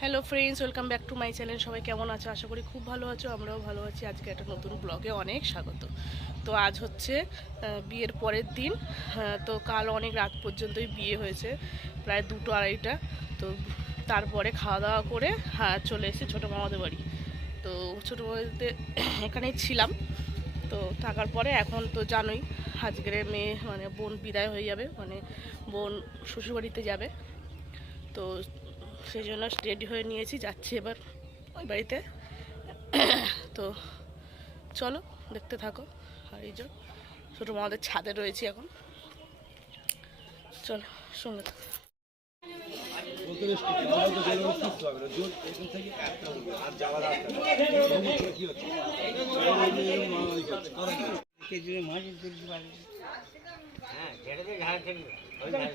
Hello friends welcome back to my channel সবাই কেমন আছো? আশা করি খুব ভালো আছো, আমরাও ভালো আছি। আজকে একটা নতুন ব্লগে অনেক স্বাগত। তো আজ হচ্ছে বিয়ের পরের দিন। তো কাল অনেক রাত পর্যন্তই বিয়ে হয়েছে, প্রায় দুটো আড়াইটা। তো তারপরে খাওয়া দাওয়া করে হ্যাঁ চলে এসেছি ছোটো মামাদের বাড়ি। তো ছোটো মামাদের এখানেই ছিলাম। তো থাকার পরে এখন তো জানোই, আজকের মেয়ে মানে বোন বিদায় হয়ে যাবে। মানে বোন শ্বশুরবাড়িতে যাবে। তো সেই জন্য রেডি হয়ে নিয়েছি যাচ্ছি এবার ওই বাড়িতে। তো চলো দেখতে থাকো। আর এই যে ছোটো মামাদের ছাদে রয়েছি এখন। চলো সঙ্গে থাকো।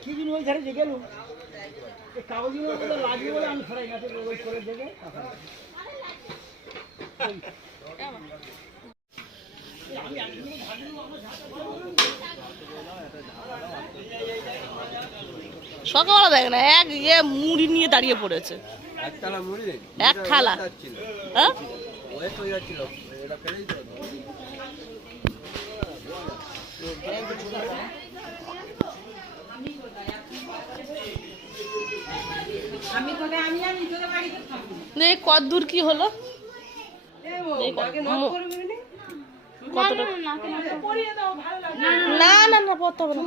কিছুদিন ওই ধারে যে গেল কাগজগুলো বলে বলে আমি সরাই গাছে ওই করে দেবে। সকালবেলা দেখ না এক ইয়ে মুড়ি নিয়ে দাঁড়িয়ে পড়েছে। একতলা মুড়ি এক থালা। যাচ্ছিল। হ্যাঁ ওয়েট হয়ে যাচ্ছিল ওটা ফেলেই তো এই কত দূর কি হলো? না না না। পড়তে হবে না।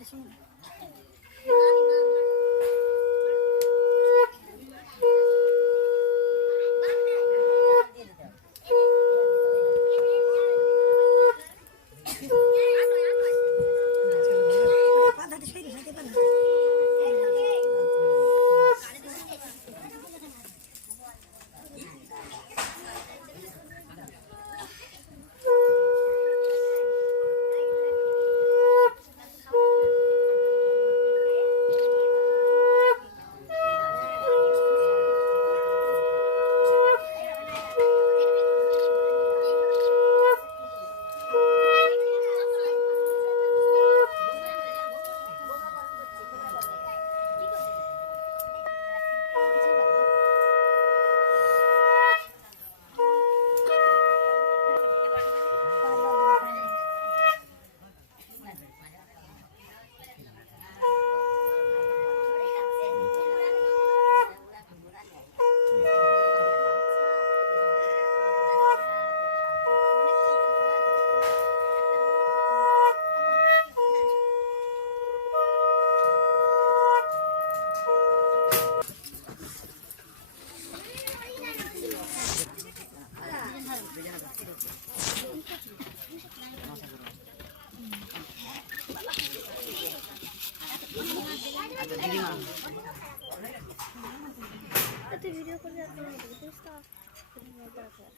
operasyon. でビデオコやってるのびっくりした。これもやったらこれ。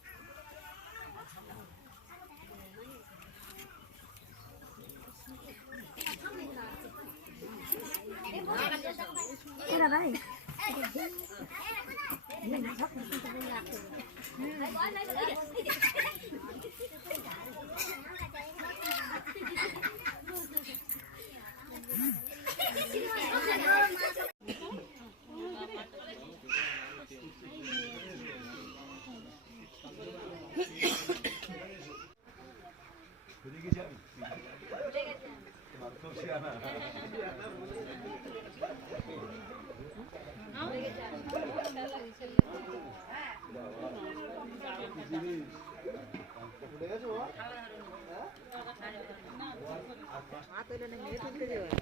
い মা তো মেয়ে তুলতে দেওয়া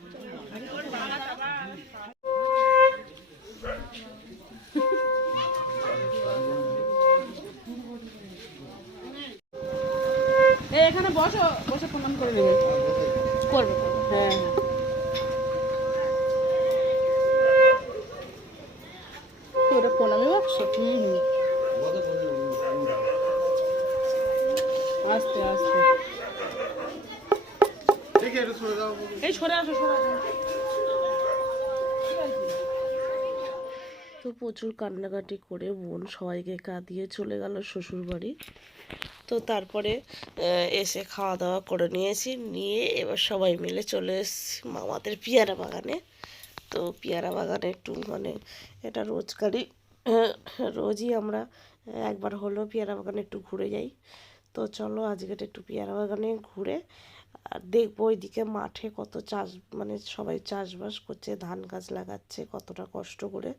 এখানে বসো বসে প্রণাম করে নেবে। করবে হ্যাঁ ওটা প্রণামী বাক্স আস্তে আস্তে। এই সরে আসো সরে আসো। তো প্রচুর কান্নাকাটি করে বোন সবাইকে কাঁদিয়ে চলে গেল শ্বশুর বাড়ি তো তারপরে এসে খাওয়া দাওয়া করে নিয়েছি। নিয়ে এবার সবাই মিলে চলে এসেছি মামাদের পেয়ারা বাগানে। তো পেয়ারা বাগানে একটু মানে এটা রোজকারই রোজই আমরা একবার হলেও পেয়ারা বাগানে একটু ঘুরে যাই। তো চলো আজকে একটু পেয়ারা বাগানে ঘুরে আর দেখব ওইদিকে মাঠে কত চাষ মানে সবাই চাষবাস করছে, ধান গাছ লাগাচ্ছে, কতটা কষ্ট করে।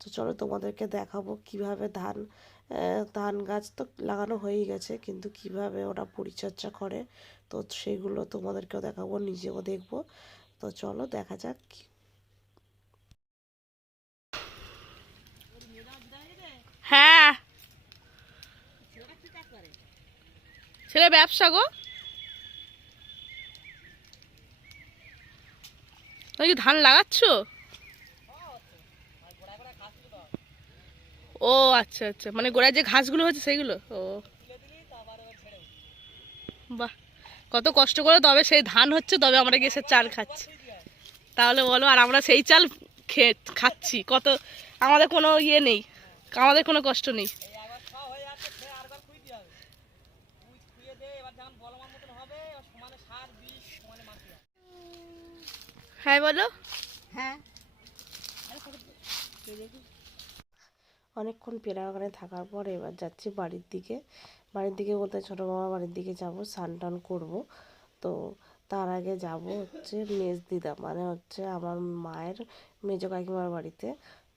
তো চলো তোমাদেরকে দেখাবো কীভাবে ধান ধান গাছ তো লাগানো হয়েই গেছে, কিন্তু কীভাবে ওরা পরিচর্যা করে। তো সেগুলো তোমাদেরকেও দেখাবো, নিজেও দেখব। তো চলো দেখা যাক হ্যাঁ। ছেলে ব্যবসা গো। তুমি কি ধান লাগাচ্ছ? ও আচ্ছা আচ্ছা। মানে গোড়ায় যে ঘাসগুলো হচ্ছে সেইগুলো? ও। বাহ, কত কষ্ট করে তবে সেই ধান হচ্ছে, তবে আমরা গিয়ে সে চাল খাচ্ছি। তাহলে বলো, আর আমরা সেই চাল খেয়ে খাচ্ছি। কত, আমাদের কোনো ইয়ে নেই। আমাদের কোনো কষ্ট নেই। হ্যাঁ বলো। হ্যাঁ। অনেকক্ষণ পেয়ারা ওখানে থাকার পর এবার যাচ্ছি বাড়ির দিকে। বাড়ির দিকে বলতে ছোটো মামা বাড়ির দিকে যাব স্নান টান করব। তো তার আগে যাব হচ্ছে মেজ দিদা মানে হচ্ছে আমার মায়ের মেজো কাকিমার বাড়িতে।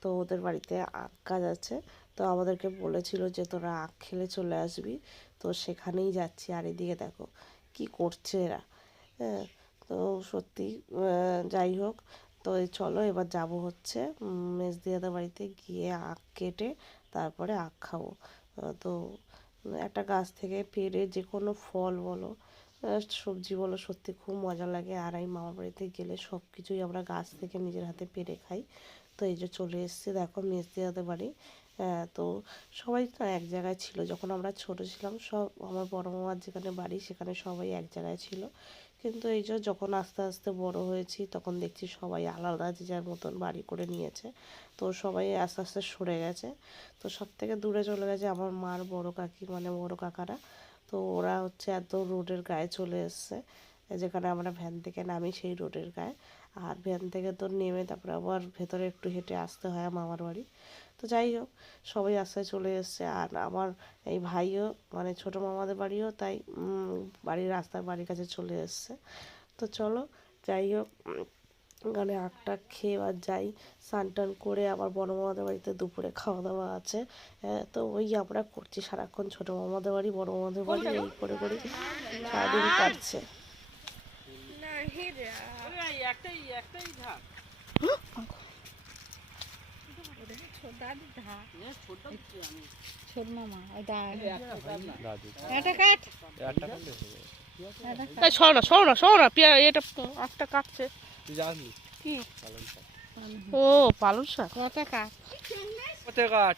তো ওদের বাড়িতে আখ গাছ আছে। তো আমাদেরকে বলেছিল যে তোরা আখ খেলে চলে আসবি। তো সেখানেই যাচ্ছি। আর এদিকে দেখো কি করছে এরা। হ্যাঁ তো সত্যি যাই হোক। তো চলো এবার যাব হচ্ছে উম, মেজদিদাদের বাড়িতে গিয়ে আখ কেটে তারপরে আখ খাব। তো একটা গাছ থেকে পেড়ে যে কোনো ফল বলো সবজি বলো সত্যি খুব মজা লাগে। আর এই মামার বাড়িতে গেলে সব কিছুই আমরা গাছ থেকে নিজের হাতে পেরে খাই। তো এই যে চলে এসেছি দেখো মেজদিদাদের বাড়ি। তো সবাই তো এক জায়গায় ছিল। যখন আমরা ছোট ছিলাম সব আমার বড় মামার যেখানে বাড়ি সেখানে সবাই এক জায়গায় ছিল। কিন্তু এই যে যখন আস্তে আস্তে বড় হয়েছি, তখন দেখছি সবাই আলাদা যে যার মতন বাড়ি করে নিয়েছে। তো সবাই আস্তে আস্তে সরে গেছে। তো সব থেকে দূরে চলে গেছে আমার মার বড় কাকি মানে বড় কাকারা। তো ওরা হচ্ছে এত রোডের গায়ে চলে এসছে। যেখানে আমরা ভ্যান থেকে নামি সেই রোডের গায়ে। আর ভ্যান থেকে তো নেমে তারপরে আবার ভেতরে একটু হেঁটে আসতে হয় মামার বাড়ি। তো যাই হোক সবাই আস্তে চলে এসছে। আর আমার এই ভাইও মানে ছোটো মামাদের বাড়িও তাই বাড়ির রাস্তার বাড়ির কাছে চলে এসছে। তো চলো যাই হোক ওখানে আখটা খেয়ে আর যাই। স্নান টান করে আবার বড় মামাদের বাড়িতে দুপুরে খাওয়া দাওয়া আছে। হ্যাঁ, তো ওই আমরা করছি সারাক্ষণ ছোটো মামাদের বাড়ি বড় মামাদের বাড়ি এই করে করে সারাদিন কাটছে। একটাই একটাই ছোট না সরো না না এটা কাটছে ও পালং শাক কত কাট।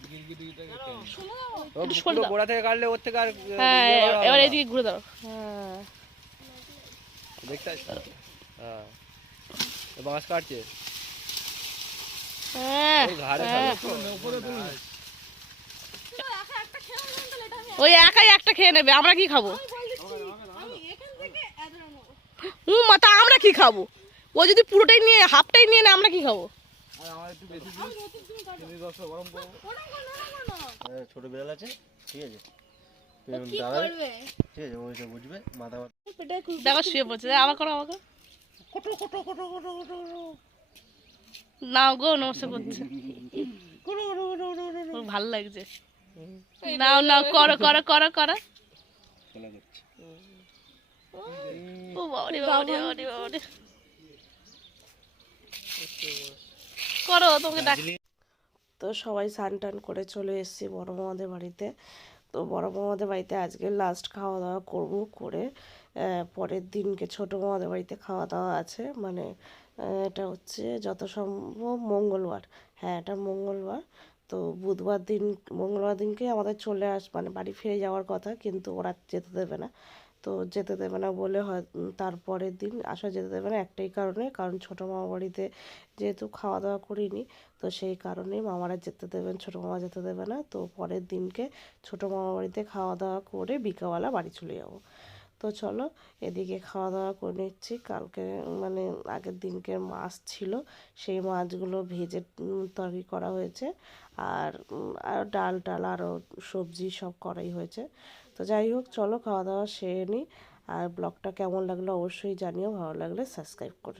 গোড়া থেকে কাটলে ওর থেকে আর হ্যাঁ ইয়ে এবার এদিকে ঘুরে দাও হ্যাঁ দেখতে হ্যাঁ বাঁশ কাটছে হ্যাঁ, ওর ঘাড়ে হ্যাঁ। খাবে। ওই একাই একটা খেয়ে নেবে আমরা কি খাব? হুম মা তা আমরা কি খাব? ও যদি পুরোটাই নিয়ে হাফটাই নিয়ে নেয় আমরা কি খাব? আর আমার একটু বেশি দিন চিনি রসটা গরম করব? হ্যাঁ, ছোট বিড়াল আছে ঠিক আছে দেখো শুয়ে পড়ছে আবার করো আবার করো। গো করছে ভালো লাগছে। নাও নাও, করো করো করো করো। তোমাকে তো সবাই স্নান টান করে চলে এসেছি বড় মামাদের বাড়িতে। তো বড় মামাদের বাড়িতে আজকে লাস্ট খাওয়া দাওয়া করব করে পরের দিনকে ছোট মামাদের বাড়িতে খাওয়া দাওয়া আছে। মানে এটা হচ্ছে যত সম্ভব মঙ্গলবার। হ্যাঁ এটা মঙ্গলবার। তো বুধবার দিন, মঙ্গলবার দিনকে আমাদের চলে আস মানে বাড়ি ফিরে যাওয়ার কথা, কিন্তু ওরা যেতে দেবে না। তো যেতে দেবে না বলে হয় তারপরের দিন আসা যেতে দেবে না একটাই কারণে, কারণ ছোটো মামা বাড়িতে যেহেতু খাওয়া দাওয়া করিনি, তো সেই কারণেই মামারা যেতে দেবেন, ছোটো মামা যেতে দেবে না। তো পরের দিনকে ছোটো মামা বাড়িতে খাওয়া দাওয়া করে বিকালবেলা বাড়ি চলে যাব। তো চলো, এদিকে খাওয়া দাওয়া করে নিচ্ছি। কালকে মানে আগের দিনকে মাছ ছিল, সেই মাছগুলো ভেজে তরকারি করা হয়েছে। আর আর ডাল টাল আরও সবজি সব করাই হয়েছে। তো যাই হোক, চলো খাওয়া দাওয়া সেরে নিই আর ব্লগটা কেমন লাগল অবশ্যই জানিও, ভালো লাগলে সাবস্ক্রাইব করে